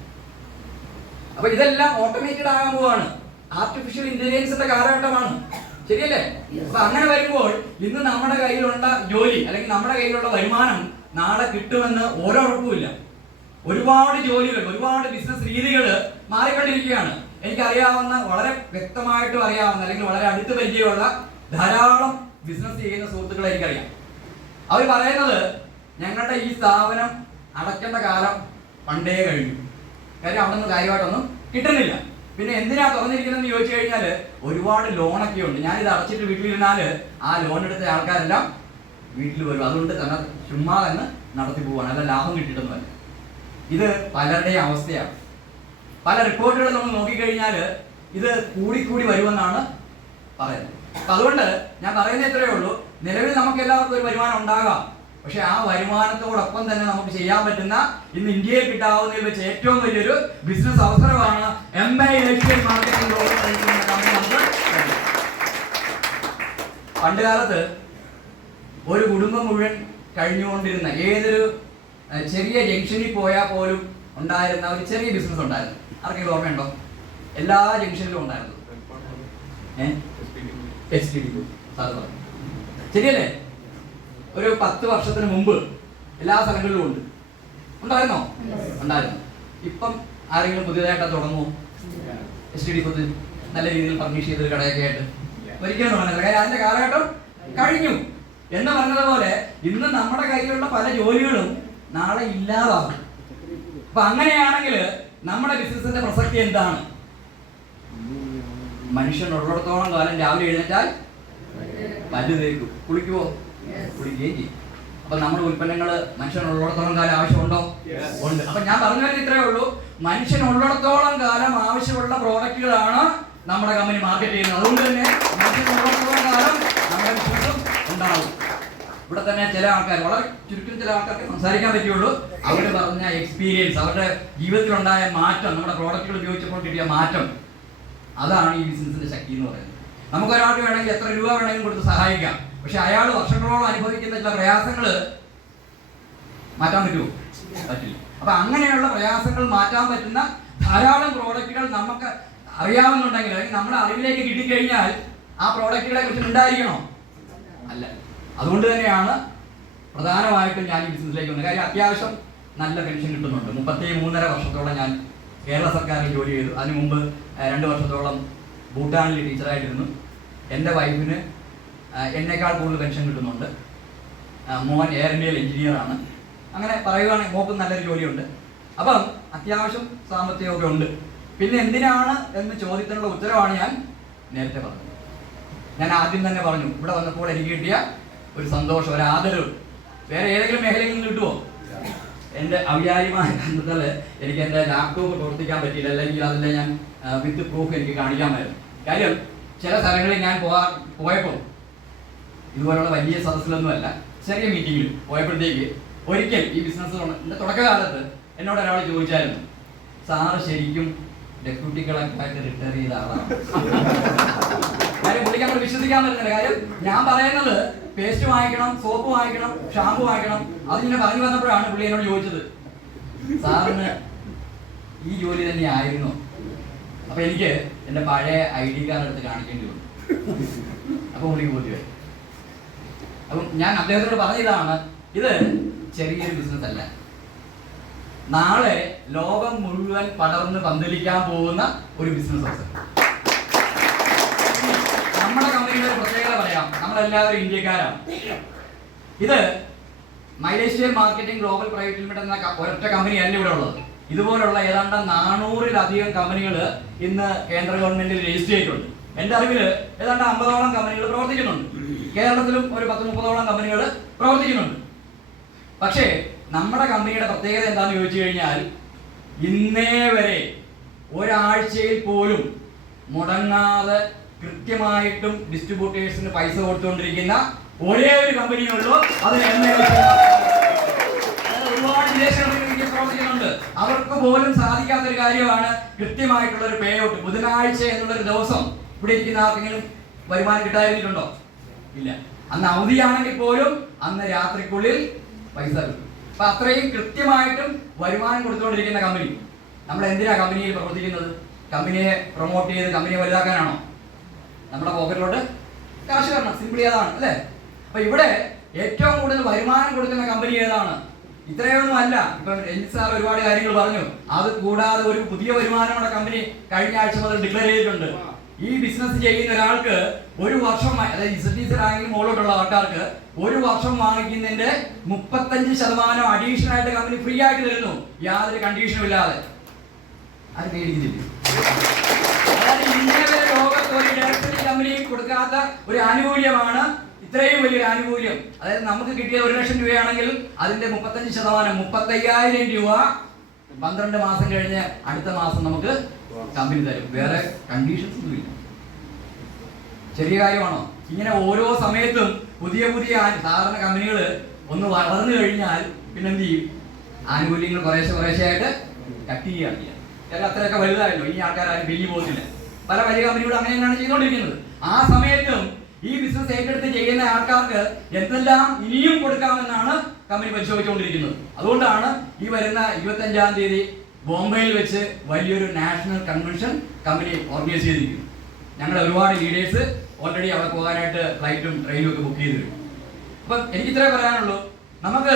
അപ്പൊ ഇതെല്ലാം ഓട്ടോമേറ്റഡ് ആകാൻ പോവാണ്. ആർട്ടിഫിഷ്യൽ ഇന്റലിജൻസിന്റെ കാലഘട്ടമാണ്. ശരിയല്ലേ? അപ്പൊ അങ്ങനെ വരുമ്പോൾ ഇന്ന് നമ്മുടെ കയ്യിലുള്ള ജോലി അല്ലെങ്കിൽ നമ്മുടെ കയ്യിലുള്ള വരുമാനം നാളെ കിട്ടുമെന്ന് ഒരൊറപ്പുമില്ല. ഒരുപാട് ജോലികൾ, ഒരുപാട് ബിസിനസ് രീതികൾ മാറിക്കൊണ്ടിരിക്കുകയാണ്. എനിക്കറിയാവുന്ന, വളരെ വ്യക്തമായിട്ടും അറിയാവുന്ന, അല്ലെങ്കിൽ വളരെ അടുത്ത് പരിചയമുള്ള ധാരാളം ബിസിനസ് ചെയ്യുന്ന സുഹൃത്തുക്കളെ എനിക്കറിയാം. അവർ പറയുന്നത്, ഞങ്ങളുടെ ഈ സ്ഥാപനം അടയ്ക്കേണ്ട കാലം പണ്ടേ കഴിഞ്ഞു, കാര്യം അവിടെ നിന്ന് കാര്യമായിട്ടൊന്നും കിട്ടുന്നില്ല. പിന്നെ എന്തിനാ തുറന്നിരിക്കുന്നതെന്ന് ചോദിച്ചു കഴിഞ്ഞാൽ, ഒരുപാട് ലോണൊക്കെ ഉണ്ട്, ഞാനിത് അടച്ചിട്ട് വീട്ടിലിരുന്നാൽ ആ ലോൺ എടുത്ത ആൾക്കാരെല്ലാം വീട്ടിൽ വരും, അതുകൊണ്ട് തന്നെ ചുമ്മാ തന്നെ നടത്തി പോവാണ്, അല്ല ലാഭം കിട്ടിയിട്ടൊന്നുമല്ല. ഇത് പലരുടെയും അവസ്ഥയാണ്. പല റിപ്പോർട്ടുകൾ നമ്മൾ നോക്കിക്കഴിഞ്ഞാൽ ഇത് കൂടിക്കൂടി വരുമെന്നാണ് പറയുന്നത്. അപ്പൊ അതുകൊണ്ട് ഞാൻ പറയുന്നത് ഇത്രയേ ഉള്ളൂ, നിലവിൽ നമുക്ക് എല്ലാവർക്കും ഒരു വരുമാനം ഉണ്ടാകാം, പക്ഷെ ആ വരുമാനത്തോടൊപ്പം തന്നെ നമുക്ക് ചെയ്യാൻ പറ്റുന്ന, ഇന്ന് ഇന്ത്യയിൽ കിട്ടാവുന്നതിൽ വെച്ച് ഏറ്റവും വലിയൊരു ബിസിനസ് അവസരമാണ് MA ഏഷ്യൻ മാർക്കറ്റിംഗ്. പണ്ട് കാലത്ത് ഒരു കുടുംബം മുഴുവൻ കഴിഞ്ഞുകൊണ്ടിരുന്ന, ഏതൊരു ചെറിയ ജംഗ്ഷനിൽ പോയാൽ പോലും ഉണ്ടായിരുന്ന ഒരു ചെറിയ ബിസിനസ് ഉണ്ടായിരുന്നു. ആർക്കെങ്കിലും ഓർമ്മയുണ്ടോ? എല്ലാ ജംഗ്ഷനിലും ഉണ്ടായിരുന്നു. ശരിയല്ലേ? ഒരു 10 വർഷത്തിന് മുമ്പ് എല്ലാ സ്ഥലങ്ങളിലും ഉണ്ടായിരുന്നോ? ഉണ്ടായിരുന്നു. ഇപ്പം ആരെങ്കിലും പുതിയതായിട്ട് തുടങ്ങുമോ? STD പുതിയ നല്ല രീതിയിൽ ഫർണിഷ് ചെയ്തൊരു കടയൊക്കെ ആയിട്ട് ഒരിക്കലും തുടങ്ങുന്നില്ല. കാര്യം അതിന്റെ കാലഘട്ടം കഴിഞ്ഞു എന്ന് പറഞ്ഞതുപോലെ ഇന്ന് നമ്മുടെ കയ്യിലുള്ള പല ജോലികളും നാളെ ഇല്ലാതാകും. അപ്പൊ അങ്ങനെയാണെങ്കിൽ നമ്മുടെ ബിസിനസിന്റെ പ്രസക്തി എന്താണ്? മനുഷ്യൻ ഉള്ളിടത്തോളം കാലം രാവിലെ എഴുന്നേറ്റാൽ പല്ല് തേക്കും, കുളിക്കുവോ? കുളിക്കുകയും ചെയ്യും. അപ്പൊ നമ്മുടെ ഉൽപ്പന്നങ്ങൾ മനുഷ്യനുള്ളിടത്തോളം കാലം ആവശ്യമുണ്ടോ? ഉണ്ട്. അപ്പൊ ഞാൻ പറഞ്ഞു വരുന്നത് ഇത്രയേ ഉള്ളൂ, മനുഷ്യനുള്ളിടത്തോളം കാലം ആവശ്യമുള്ള പ്രോഡക്റ്റുകളാണ് നമ്മുടെ കമ്പനി മാർക്കറ്റ് ചെയ്യുന്നത്. അതുകൊണ്ട് തന്നെ മനുഷ്യനുള്ളിടത്തോളം കാലം നമ്മുടെ ബിസിനസ്സും ഉണ്ടാവും. ഇവിടെ തന്നെ ചില ആൾക്കാർ, വളരെ ചുരുക്കം ചില ആൾക്കാർക്ക് സംസാരിക്കാൻ പറ്റുള്ളൂ, അവർ പറഞ്ഞ എക്സ്പീരിയൻസ്, അവരുടെ ജീവിതത്തിലുണ്ടായ മാറ്റം, നമ്മുടെ പ്രോഡക്റ്റുകൾ ഉപയോഗിച്ചപ്പോൾ കിട്ടിയ മാറ്റം, അതാണ് ഈ ബിസിനസിന്റെ ശക്തി എന്ന് പറയുന്നത്. നമുക്കൊരാൾക്ക് വേണമെങ്കിൽ എത്ര രൂപ വേണമെങ്കിലും കൊടുത്ത് സഹായിക്കാം, പക്ഷെ അയാൾ വർഷങ്ങളോളം അനുഭവിക്കുന്ന ചില പ്രയാസങ്ങൾ മാറ്റാൻ പറ്റുമോ? പറ്റില്ല. അപ്പൊ അങ്ങനെയുള്ള പ്രയാസങ്ങൾ മാറ്റാൻ പറ്റുന്ന ധാരാളം പ്രോഡക്റ്റുകൾ നമുക്ക് അറിയാവുന്നുണ്ടെങ്കിൽ, അല്ലെങ്കിൽ നമ്മുടെ അറിവിലേക്ക് കിട്ടിക്കഴിഞ്ഞാൽ ആ പ്രോഡക്റ്റുകളെ കുറിച്ച് ഉണ്ടായിരിക്കണോ? അല്ല. അതുകൊണ്ട് തന്നെയാണ് പ്രധാനമായിട്ടും ഞാൻ ഈ ബിസിനസ്സിലേക്ക് വന്നത്. കാര്യം അത്യാവശ്യം നല്ല പെൻഷൻ കിട്ടുന്നുണ്ട്. 33.5 വർഷത്തോളം ഞാൻ കേരള സർക്കാരിൽ ജോലി ചെയ്തു. അതിനു മുമ്പ് 2 വർഷത്തോളം ഭൂട്ടാനിൽ ടീച്ചറായിട്ടിരുന്നു. എൻ്റെ വൈഫിന് എന്നേക്കാൾ കൂടുതൽ പെൻഷൻ കിട്ടുന്നുണ്ട്. മോൻ എയർ ഇന്ത്യയിൽ എഞ്ചിനീയറാണ്. അങ്ങനെ പറയുകയാണെങ്കിൽ മോക്കും നല്ലൊരു ജോലിയുണ്ട്. അപ്പം അത്യാവശ്യം സാമ്പത്തികമൊക്കെ ഉണ്ട്. പിന്നെ എന്തിനാണ് എന്ന് ചോദ്യത്തിനുള്ള ഉത്തരവാണ് ഞാൻ നേരത്തെ പറഞ്ഞത്. ഞാൻ ആദ്യം തന്നെ പറഞ്ഞു, ഇവിടെ വന്നപ്പോൾ എനിക്ക് കിട്ടിയ ഒരു സന്തോഷം, ഒരു ആദരവ് വേറെ ഏതെങ്കിലും മേഖലയിൽ നിന്ന് കിട്ടുമോ? എൻ്റെ ഔപചാരികമായ ബന്ധത്തിൽ എനിക്ക് എൻ്റെ ലാപ്ടോപ്പ് പ്രവർത്തിക്കാൻ പറ്റിയില്ല, അല്ലെങ്കിൽ അതിൻ്റെ ഞാൻ വിത്ത് പ്രൂഫ് എനിക്ക് കാണിക്കാമായിരുന്നു. കാര്യം ചില സ്ഥലങ്ങളിൽ ഞാൻ പോയപ്പോൾ ഇതുപോലുള്ള വലിയ സദസ്സിലൊന്നുമല്ല, ചെറിയ മീറ്റിങ്ങിൽ പോയപ്പോഴത്തേക്ക് ഒരിക്കൽ ഈ ബിസിനസ് തുടക്കകാലത്ത് എന്നോട് ഒരാൾ ചോദിച്ചായിരുന്നു, സാറ് ശരിക്കും ഡെപ്യൂട്ടി കളക്ടറായിട്ട് റിട്ടയർ ചെയ്ത ആളാണ്? കാര്യം പുള്ളിക്ക് നമ്മൾ വിശ്വസിക്കാൻ പറ്റുന്നില്ല. കാര്യം ഞാൻ പറയുന്നത് പേസ്റ്റ് വാങ്ങിക്കണം, സോപ്പ് വാങ്ങിക്കണം, ഷാമ്പു വാങ്ങിക്കണം, അതിങ്ങനെ പറഞ്ഞു വന്നപ്പോഴാണ് പുള്ളി എന്നോട് ചോദിച്ചത്, സാറിന് ഈ ജോലി തന്നെ ആയിരുന്നു? അപ്പൊ എനിക്ക് എൻ്റെ പഴയ ID കാർഡ് എടുത്ത് കാണിക്കേണ്ടി വന്നു. അപ്പൊ പുള്ളിക്ക് ബോധ്യമായി. അപ്പം ഞാൻ അദ്ദേഹത്തോട് പറഞ്ഞതാണ്, ഇത് ചെറിയൊരു ബിസിനസ് അല്ല, നാളെ ലോകം മുഴുവൻ പടർന്ന് പന്തലിക്കാൻ പോകുന്ന ഒരു ബിസിനസ് അവസരം. നമ്മുടെ കമ്പനിയുടെ പ്രത്യേകത പറയാം, നമ്മളെല്ലാവരും ഇന്ത്യക്കാരാണ്. ഇത് മൈലേഷ്യൻ മാർക്കറ്റിംഗ് ഗ്ലോബൽ പ്രൈവറ്റ് ലിമിറ്റഡ് എന്ന ഒരൊറ്റ കമ്പനിയല്ല ഇവിടെ ഉള്ളത്. ഇതുപോലുള്ള ഏതാണ്ട് 400-ലധികം കമ്പനികൾ ഇന്ന് കേന്ദ്ര ഗവൺമെന്റിൽ രജിസ്റ്റർ ചെയ്തിട്ടുണ്ട്. എൻ്റെ അറിവിൽ ഏതാണ്ട് 50ഓളം കമ്പനികൾ പ്രവർത്തിക്കുന്നുണ്ട്. കേരളത്തിലും ഒരു 10-30ഓളം കമ്പനികൾ പ്രവർത്തിക്കുന്നുണ്ട്. പക്ഷേ നമ്മുടെ കമ്പനിയുടെ പ്രത്യേകത എന്താണെന്ന് ചോദിച്ചു കഴിഞ്ഞാൽ, ഇന്നേ വരെ ഒരാഴ്ചയിൽ പോലും മുടങ്ങാതെ കൃത്യമായിട്ടും ഡിസ്ട്രിബ്യൂട്ടേഴ്സിന് പൈസ കൊടുത്തുകൊണ്ടിരിക്കുന്ന ഒരേ ഒരു കമ്പനിയേ ഉള്ളൂ. അത് ഒരുപാട് വിദേശ കമ്പനികൾ പ്രവർത്തിക്കുന്നുണ്ട്. അവർക്ക് പോലും സാധിക്കാത്തൊരു കാര്യമാണ് കൃത്യമായിട്ടുള്ള ഒരു പേ ഔട്ട്. ബുധനാഴ്ച എന്നുള്ളൊരു ദിവസം ഇവിടെ ഇരിക്കുന്ന ആർക്കെങ്കിലും വരുമാനം കിട്ടാതിരുന്നിട്ടുണ്ടോ? ഇല്ല. അന്ന് അവധിയാണെങ്കിൽ പോലും അന്ന് രാത്രിക്കുള്ളിൽ പൈസ കിട്ടും. അപ്പൊ അത്രയും കൃത്യമായിട്ടും വരുമാനം കൊടുത്തുകൊണ്ടിരിക്കുന്ന കമ്പനി. നമ്മൾ എന്തിനാ കമ്പനിയിൽ പ്രവർത്തിക്കുന്നത്? കമ്പനിയെ പ്രൊമോട്ട് ചെയ്ത് കമ്പനിയെ വലുതാക്കാനാണോ? നമ്മുടെ പോക്കറ്റിലോട്ട് കാശ് വരണം. സിംപിളി അതാണ്, അല്ലേ? അപ്പൊ ഇവിടെ ഏറ്റവും കൂടുതൽ വരുമാനം കൊടുക്കുന്ന കമ്പനി ഏതാണ്? ഇത്രയൊന്നും അല്ല. ഇപ്പൊ രഞ്ജിത് സാർ ഒരുപാട് കാര്യങ്ങൾ പറഞ്ഞു. അത് കൂടാതെ ഒരു പുതിയ വരുമാനമുള്ള കമ്പനി കഴിഞ്ഞ ആഴ്ച മുതൽ ഡിക്ലെയർ ചെയ്തിട്ടുണ്ട്. ഈ ബിസിനസ് ചെയ്യുന്ന ഒരാൾക്ക് ഒരു വർഷം, അതായത് ZTC റാങ്കിൽ മുകളിലോട്ടുള്ള ആൾക്കാർക്ക് ഒരു വർഷം വാങ്ങിക്കുന്നതിന്റെ 35% അഡീഷണൽ ആയിട്ട് കമ്പനി ഫ്രീ ആയിട്ട് തരുന്നു, യാതൊരു കണ്ടീഷനും ഇല്ലാതെ. അത് മേടിക്കുന്നില്ല. അതായത് ഇന്ത്യ വരെ ലോകത്ത് ഒരു ഡയറക്ടറി കമ്പനി കൊടുക്കാത്ത ഒരു ആനുകൂല്യമാണ് ഇത്രയും വലിയൊരു ആനുകൂല്യം. അതായത് നമുക്ക് കിട്ടിയത് 1 ലക്ഷം രൂപയാണെങ്കിൽ അതിന്റെ 35% 35,000 രൂപ 12 മാസം കഴിഞ്ഞ് അടുത്ത മാസം നമുക്ക് കമ്പനി തരും. വേറെ കണ്ടീഷൻസ് ഒന്നുമില്ല. ചെറിയ കാര്യമാണോ? ഇങ്ങനെ ഓരോ സമയത്തും പുതിയ പുതിയ സാധാരണ കമ്പനികൾ ഒന്ന് വളർന്നു കഴിഞ്ഞാൽ പിന്നെ എന്ത് ചെയ്യും? ആനുകൂല്യങ്ങൾ കുറേശ്ശെ ആയിട്ട് കട്ട് ചെയ്യുകയാണ് ചെയ്യുക. കാരണം അത്രയൊക്കെ വലുതായല്ലോ, ഇനി ആൾക്കാരും വലിയ പോകുന്നില്ല. പല വലിയ കമ്പനികളും അങ്ങനെ തന്നെയാണ് ചെയ്തുകൊണ്ടിരിക്കുന്നത്. ആ സമയത്തും ഈ ബിസിനസ് ഏറ്റെടുത്ത് ചെയ്യുന്ന ആൾക്കാർക്ക് എന്തെല്ലാം ഇനിയും കൊടുക്കാമെന്നാണ് കമ്പനി പരിശോധിച്ചുകൊണ്ടിരിക്കുന്നത്. അതുകൊണ്ടാണ് ഈ വരുന്ന 25-ാം തീയതി ബോംബെയിൽ വെച്ച് വലിയൊരു നാഷണൽ കൺവെൻഷൻ കമ്പനി ഓർഗനൈസ് ചെയ്തിരിക്കുന്നു. ഞങ്ങൾ ഒരുപാട് ലീഡേഴ്സ് ഓൾറെഡി അവിടെ പോകാനായിട്ട് ഫ്ലൈറ്റും ട്രെയിനും ഒക്കെ ബുക്ക് ചെയ്തിരുന്നു. അപ്പം എനിക്ക് ഇത്രേ പറയാനുള്ളൂ, നമുക്ക്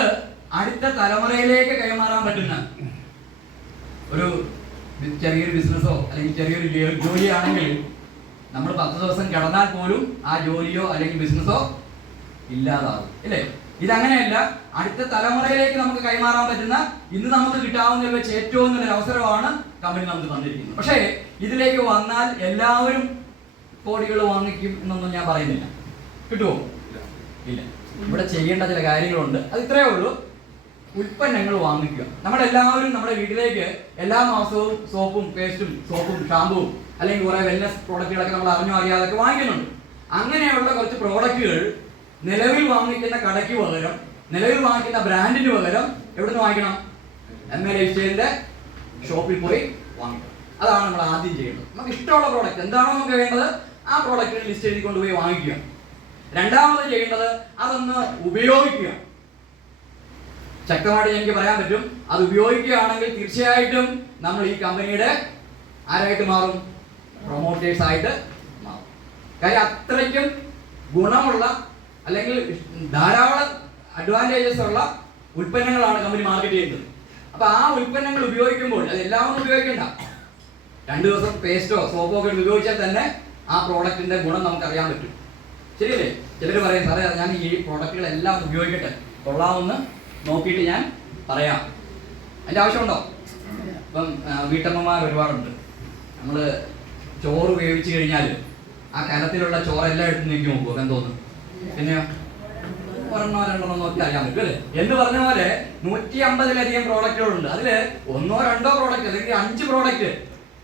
അടുത്ത തലമുറയിലേക്ക് കൈമാറാൻ പറ്റുന്ന ഒരു ചെറിയൊരു ബിസിനസ്സോ അല്ലെങ്കിൽ ചെറിയൊരു ജോലിയാണെങ്കിൽ നമ്മൾ 10 ദിവസം കിടന്നാൽ പോലും ആ ജോലിയോ അല്ലെങ്കിൽ ബിസിനസ്സോ ഇല്ലാതാവും, ഇല്ലേ? ഇതങ്ങനെയല്ല. അടുത്ത തലമുറയിലേക്ക് നമുക്ക് കൈമാറാൻ പറ്റുന്ന, ഇന്ന് നമുക്ക് കിട്ടാവുന്നതിൽ വെച്ച് ഏറ്റവും നല്ലൊരു അവസരമാണ് കമ്പനി നമുക്ക് തന്നിരിക്കുന്നത്. പക്ഷേ ഇതിലേക്ക് വന്നാൽ എല്ലാവരും കോടികൾ വാങ്ങിക്കും എന്നൊന്നും ഞാൻ പറയുന്നില്ല. കിട്ടുമോ? ഇല്ല. ഇവിടെ ചെയ്യേണ്ട ചില കാര്യങ്ങളുണ്ട്. അത് ഇത്രയേ ഉള്ളൂ. ഉൽപ്പന്നങ്ങൾ വാങ്ങിക്കുക. നമ്മളെല്ലാവരും നമ്മുടെ വീട്ടിലേക്ക് എല്ലാ മാസവും സോപ്പും പേസ്റ്റും സോപ്പും ഷാമ്പുവും അല്ലെങ്കിൽ കുറെ വെൽനസ് പ്രോഡക്റ്റുകളൊക്കെ നമ്മൾ അറിഞ്ഞോ അറിയാതൊക്കെ വാങ്ങിക്കുന്നുണ്ട്. അങ്ങനെയുള്ള കുറച്ച് പ്രോഡക്റ്റുകൾ നിലവിൽ വാങ്ങിക്കുന്ന കടയ്ക്ക് പകരം, നിലവിൽ വാങ്ങിക്കുന്ന ബ്രാൻഡിന് പകരം എവിടുന്ന് വാങ്ങിക്കണം? MA ലൈഫ് സ്റ്റൈലിന്റെ ഷോപ്പിൽ പോയി വാങ്ങിക്കണം. അതാണ് നമ്മൾ ആദ്യം ചെയ്യേണ്ടത്. നമുക്ക് ഇഷ്ടമുള്ള പ്രോഡക്റ്റ് എന്താണോ നമുക്ക് വേണ്ടത് ആ പ്രോഡക്റ്റിന് ലിസ്റ്റ് എഴുതി കൊണ്ടുപോയി വാങ്ങിക്കുക. രണ്ടാമത് ചെയ്യേണ്ടത് അതൊന്ന് ഉപയോഗിക്കുക. ശക്തമായിട്ട് എനിക്ക് പറയാൻ പറ്റും, അത് ഉപയോഗിക്കുകയാണെങ്കിൽ തീർച്ചയായിട്ടും നമ്മൾ ഈ കമ്പനിയുടെ ആരായിട്ട് മാറും? പ്രൊമോട്ടേഴ്സ് ആയിട്ട് മാറും. കാര്യം അത്രയ്ക്കും ഗുണമുള്ള അല്ലെങ്കിൽ ധാരാളം അഡ്വാൻറ്റേജസ് ഉള്ള ഉൽപ്പന്നങ്ങളാണ് കമ്പനി മാർക്കറ്റ് ചെയ്യുന്നത്. അപ്പൊ ആ ഉൽപ്പന്നങ്ങൾ ഉപയോഗിക്കുമ്പോൾ അത് എല്ലാം ഒന്നും ഉപയോഗിക്കണ്ട. 2 ദിവസം പേസ്റ്റോ സോപ്പോ ഒക്കെ ഉപയോഗിച്ചാൽ തന്നെ ആ പ്രോഡക്റ്റിന്റെ ഗുണം നമുക്ക് അറിയാൻ പറ്റും. ശരിയല്ലേ? ചിലർ പറയും സാറേ ഞാൻ ഈ പ്രോഡക്റ്റുകളെല്ലാം ഉപയോഗിക്കട്ടെ, കൊള്ളാമെന്ന് നോക്കിയിട്ട് ഞാൻ പറയാം. അതിൻ്റെ ആവശ്യമുണ്ടോ? ഇപ്പം വീട്ടമ്മമാർ ഒരുപാടുണ്ട്. നമ്മൾ ചോറ് വേവിച്ച് കഴിഞ്ഞാൽ ആ കനത്തിലുള്ള ചോറെല്ലാം എടുത്ത് നീക്കി നോക്കുമോ? എന്ന് തോന്നുന്നു. പിന്നെയോ ഒരെണ്ണോ രണ്ടെണ്ണോ നോക്കി അറിയാൻ പറ്റും അല്ലേ? എന്ന് പറഞ്ഞ പോലെ 150-ലധികം പ്രോഡക്റ്റുകളുണ്ട്. അതിൽ 1-2 പ്രോഡക്റ്റ് അല്ലെങ്കിൽ 5 പ്രോഡക്റ്റ്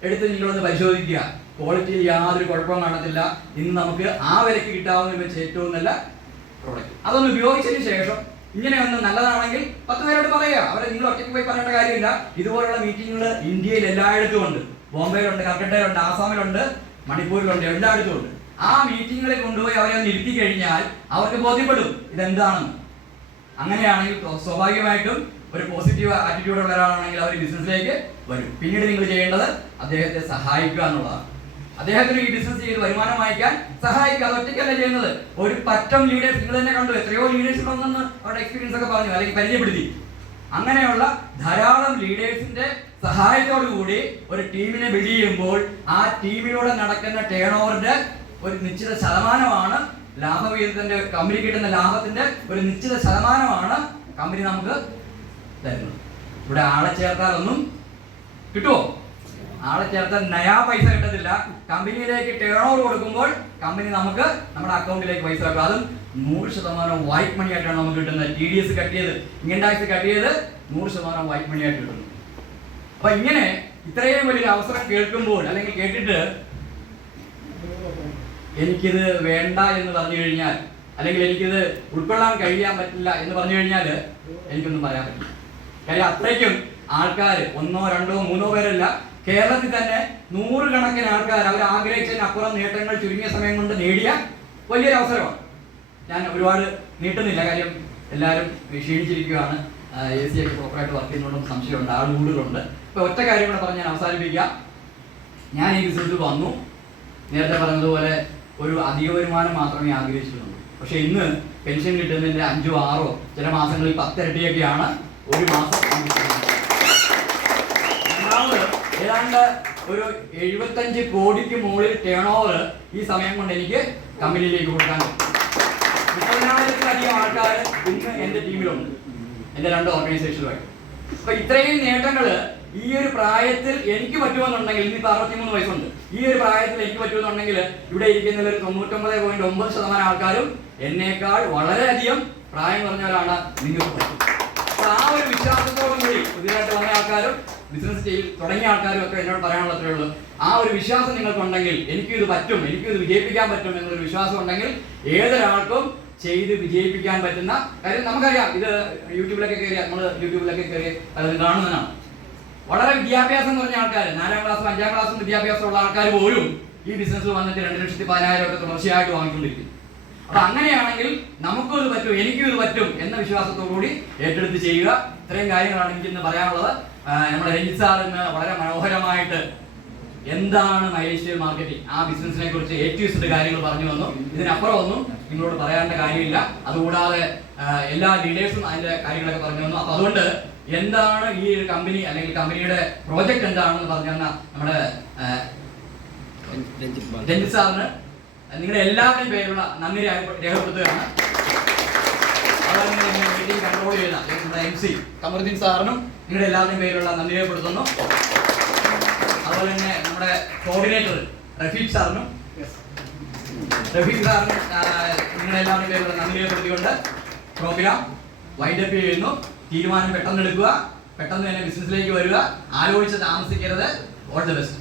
എടുത്ത് നിങ്ങളൊന്ന് പരിശോധിക്കുക. ക്വാളിറ്റിയിൽ യാതൊരു കുഴപ്പവും കാണത്തില്ല. ഇന്ന് നമുക്ക് ആ വിലയ്ക്ക് കിട്ടാവുന്ന വെച്ച് ഏറ്റവും നല്ല പ്രോഡക്റ്റ്. അതൊന്ന് ഉപയോഗിച്ചതിന് ശേഷം ഇങ്ങനെ ഒന്ന് നല്ലതാണെങ്കിൽ 10 പേരോട് പറയുക. അവരെ നിങ്ങൾ ഒറ്റയ്ക്ക് പോയി പറയേണ്ട കാര്യമില്ല. ഇതുപോലുള്ള മീറ്റിങ്ങുകൾ ഇന്ത്യയിൽ എല്ലായിടത്തും ഉണ്ട്. ബോംബെയിലുണ്ട്, കൽക്കട്ടയിലുണ്ട്, ആസാമിലുണ്ട്, മണിപ്പൂരിലുണ്ട്, എല്ലായിടത്തും ഉണ്ട്. ആ മീറ്റിങ്ങുകളിൽ കൊണ്ടുപോയി അവരെ ഒന്ന് ഇരുത്തി കഴിഞ്ഞാൽ അവർക്ക് ബോധ്യപ്പെടും ഇതെന്താണെന്ന്. അങ്ങനെയാണെങ്കിൽ സ്വാഭാവികമായിട്ടും ഒരു പോസിറ്റീവ് ആറ്റിറ്റ്യൂഡ് ഉള്ള ഒരാളാണെങ്കിൽ അവർ ബിസിനസ്സിലേക്ക് വരും. പിന്നീട് നിങ്ങൾ ചെയ്യേണ്ടത് അദ്ദേഹത്തെ സഹായിക്കുക എന്നുള്ളതാണ്. അദ്ദേഹത്തിന് ഈ ബിസിനസ് ചെയ്ത് വരുമാനം വാങ്ങിക്കാൻ സഹായിക്കുക. അത് ഒറ്റയ്ക്കല്ല ചെയ്യുന്നത്. ഒരു പറ്റം ലീഡേഴ്സ് നിങ്ങൾ തന്നെ കണ്ടു, എത്രയോ ലീഡേഴ്സ് ഉണ്ടെന്ന് അവരുടെ എക്സ്പീരിയൻസ് ഒക്കെ പറഞ്ഞു അല്ലെങ്കിൽ പരിചയപ്പെടുത്തി. അങ്ങനെയുള്ള ധാരാളം ലീഡേഴ്സിന്റെ സഹായത്തോടു കൂടി ഒരു ടീമിനെ ബിൽഡ് ചെയ്യുമ്പോൾ ആ ടീമിലൂടെ നടക്കുന്ന ടേൺ ഓവറിന്റെ ഒരു നിശ്ചിത ശതമാനമാണ് ലാഭവിഹിതത്തിന്റെ, കമ്പനി കിട്ടുന്ന ലാഭത്തിന്റെ ഒരു നിശ്ചിത ശതമാനമാണ് കമ്പനി നമുക്ക് തരുന്നത്. ഇവിടെ ആളെ ചേർത്താലൊന്നും കിട്ടുമോ? ആളെ ചേർത്താൽ നയാ പൈസ കിട്ടത്തില്ല. കമ്പനിയിലേക്ക് ടേൺ ഓവർ കൊടുക്കുമ്പോൾ കമ്പനി നമുക്ക് നമ്മുടെ അക്കൗണ്ടിലേക്ക് പൈസ വെക്കും. അതും 100% വൈറ്റ് മണി ആയിട്ടാണ് നമുക്ക് കിട്ടുന്നത്. TDS കട്ട് ചെയ്ത്, ഇൻകം ടാക്സ് കട്ട് ചെയ്ത് 100% വൈറ്റ് മണി ആയിട്ട് കിട്ടുന്നു. അപ്പൊ ഇങ്ങനെ ഇത്രയും വലിയൊരു അവസരം കേൾക്കുമ്പോൾ അല്ലെങ്കിൽ കേട്ടിട്ട് എനിക്കിത് വേണ്ട എന്ന് പറഞ്ഞു കഴിഞ്ഞാൽ അല്ലെങ്കിൽ എനിക്കിത് ഉൾക്കൊള്ളാൻ കഴിയാൻ പറ്റില്ല എന്ന് പറഞ്ഞു കഴിഞ്ഞാൽ എനിക്കൊന്നും പറയാൻ പറ്റില്ല. കാര്യം അത്രയ്ക്കും ആൾക്കാർ 1, 2, 3 പേരല്ല, കേരളത്തിൽ തന്നെ 100 കണക്കിന് ആൾക്കാർ അവർ ആഗ്രഹിച്ചതിനപ്പുറം നേട്ടങ്ങൾ ചുരുങ്ങിയ സമയം കൊണ്ട് നേടിയ വലിയൊരു അവസരമാണ്. ഞാൻ ഒരുപാട് നീട്ടുന്നില്ല, കാര്യം എല്ലാവരും ക്ഷീണിച്ചിരിക്കുകയാണ്. AC ഒക്കെ പ്രോപ്പറായിട്ട് വർക്ക് ചെയ്യുന്നതുകൊണ്ടും സംശയമുണ്ട്, ആൾ കൂടുതലുണ്ട്. ഇപ്പോൾ ഒറ്റ കാര്യം കൂടെ പറഞ്ഞ് ഞാൻ അവസാനിപ്പിക്കാം. ഞാൻ ഈ ബിസിനസ്സിൽ വന്നു, നേരത്തെ പറഞ്ഞതുപോലെ ഒരു അധിക വരുമാനം മാത്രമേ ആഗ്രഹിച്ചിട്ടുള്ളൂ. പക്ഷെ ഇന്ന് പെൻഷൻ കിട്ടുന്നതിൻ്റെ 5, 6 ചില മാസങ്ങളിൽ 10 ഇരട്ടിയൊക്കെയാണ് ഒരു മാസം. ഏതാണ്ട് ഒരു 75 കോടിക്ക് മുകളിൽ ടേൺ ഓവർ ഈ സമയം കൊണ്ട് എനിക്ക് കമ്പനിയിലേക്ക് കൊടുക്കാൻ പറ്റും. 30,000-ലധികം ആൾക്കാർ ഇന്ന് എൻ്റെ ടീമിലുണ്ട്, എൻ്റെ 2 ഓർഗനൈസേഷനുമായിട്ട്. അപ്പൊ ഇത്രയും നേട്ടങ്ങൾ ഈ ഒരു പ്രായത്തിൽ എനിക്ക് പറ്റുമെന്നുണ്ടെങ്കിൽ, ഇന്നിപ്പോൾ 63 വയസ്സുണ്ട്, ഈ ഒരു പ്രായത്തിൽ എനിക്ക് പറ്റുമെന്നുണ്ടെങ്കിൽ ഇവിടെ ഇരിക്കുന്ന ഒരു 99.9% ആൾക്കാരും എന്നേക്കാൾ വളരെയധികം പ്രായം കുറഞ്ഞവരാണ്. നിങ്ങൾക്ക് പറ്റും. അപ്പൊ ആ ഒരു വിശ്വാസത്തോടും കൂടി പുതിയതായിട്ട് വന്ന ആൾക്കാരും ബിസിനസ് ചെയ്ത് തുടങ്ങിയ ആൾക്കാരും ഒക്കെ എന്നോട് പറയാനുള്ള അത്രേ ഉള്ളൂ. ആ ഒരു വിശ്വാസം നിങ്ങൾക്കുണ്ടെങ്കിൽ എനിക്കിത് പറ്റും, എനിക്കിത് വിജയിപ്പിക്കാൻ പറ്റും എന്നൊരു വിശ്വാസം ഉണ്ടെങ്കിൽ ഏതൊരാൾക്കും ചെയ്ത് വിജയിപ്പിക്കാൻ പറ്റുന്ന കാര്യം. നമുക്കറിയാം, ഇത് യൂട്യൂബിലൊക്കെ കയറി, നമ്മൾ യൂട്യൂബിലൊക്കെ കയറി പലതും കാണുന്നതാണ്. വളരെ വിദ്യാഭ്യാസം കുറഞ്ഞ ആൾക്കാർ, 4ാം ക്ലാസ്സും 5ാം ക്ലാസ്സും വിദ്യാഭ്യാസമുള്ള ആൾക്കാർ പോലും ഈ ബിസിനസ്സിൽ വന്നിട്ട് 2,10,000 ഒക്കെ തുടർച്ചയായിട്ട് വാങ്ങിക്കൊണ്ടിരിക്കും. അപ്പൊ അങ്ങനെയാണെങ്കിൽ നമുക്കും ഇത് പറ്റും, എനിക്കും ഇത് പറ്റും എന്ന വിശ്വാസത്തോടുകൂടി ഏറ്റെടുത്ത് ചെയ്യുക. ഇത്രയും കാര്യങ്ങളാണ് എനിക്കിന്ന് പറയാനുള്ളത്. നമ്മുടെ രഞ്ജിത്ത് സാർ ഇന്ന് വളരെ മനോഹരമായിട്ട് എന്താണ് മൈലേജ് മാർക്കറ്റിംഗ്, ആ ബിസിനസിനെ കുറിച്ച് A to Z കാര്യങ്ങൾ പറഞ്ഞു തന്നു. ഇതിനപ്പുറം ഒന്നും നിങ്ങളോട് പറയാനുള്ള കാര്യമില്ല. അതുകൂടാതെ എല്ലാ ലീഡേഴ്സും അതിന്റെ കാര്യങ്ങളൊക്കെ പറഞ്ഞു തന്നു. അപ്പൊ അതുകൊണ്ട് എന്താണ് ഈ ഒരു കമ്പനി അല്ലെങ്കിൽ കമ്പനിയുടെ പ്രോജക്റ്റ് എന്താണെന്ന് പറഞ്ഞു തന്ന നമ്മുടെ രഞ്ജിത്ത് സാറിന് നിങ്ങളുടെ എല്ലാവരുടെയും പേരുള്ള നന്ദി രേഖപ്പെടുത്തുകയാണ്. അതുപോലെ മീറ്റിംഗ് കൺട്രോൾ ചെയ്യുന്ന നമ്മുടെ MC കമറുദ്ദീൻ സാറിനും നിങ്ങളുടെ എല്ലാവരുടെയും പേരുള്ള നന്ദി രേഖപ്പെടുത്തുന്നു. അതുപോലെ തന്നെ നമ്മുടെ കോർഡിനേറ്റർ റഫീഖ് സാറിനും നിങ്ങളുടെ എല്ലാവരുടെയും പേരുള്ള നന്ദി രേഖപ്പെടുത്തിക്കൊണ്ട് പ്രോഗ്രാം വൈൻഡപ്പ് ചെയ്യുന്നു. തീരുമാനം പെട്ടെന്ന് എടുക്കുക, പെട്ടെന്ന് തന്നെ ബിസിനസ്സിലേക്ക് വരിക, ആലോചിച്ച് താമസിക്കരുത്. All the best.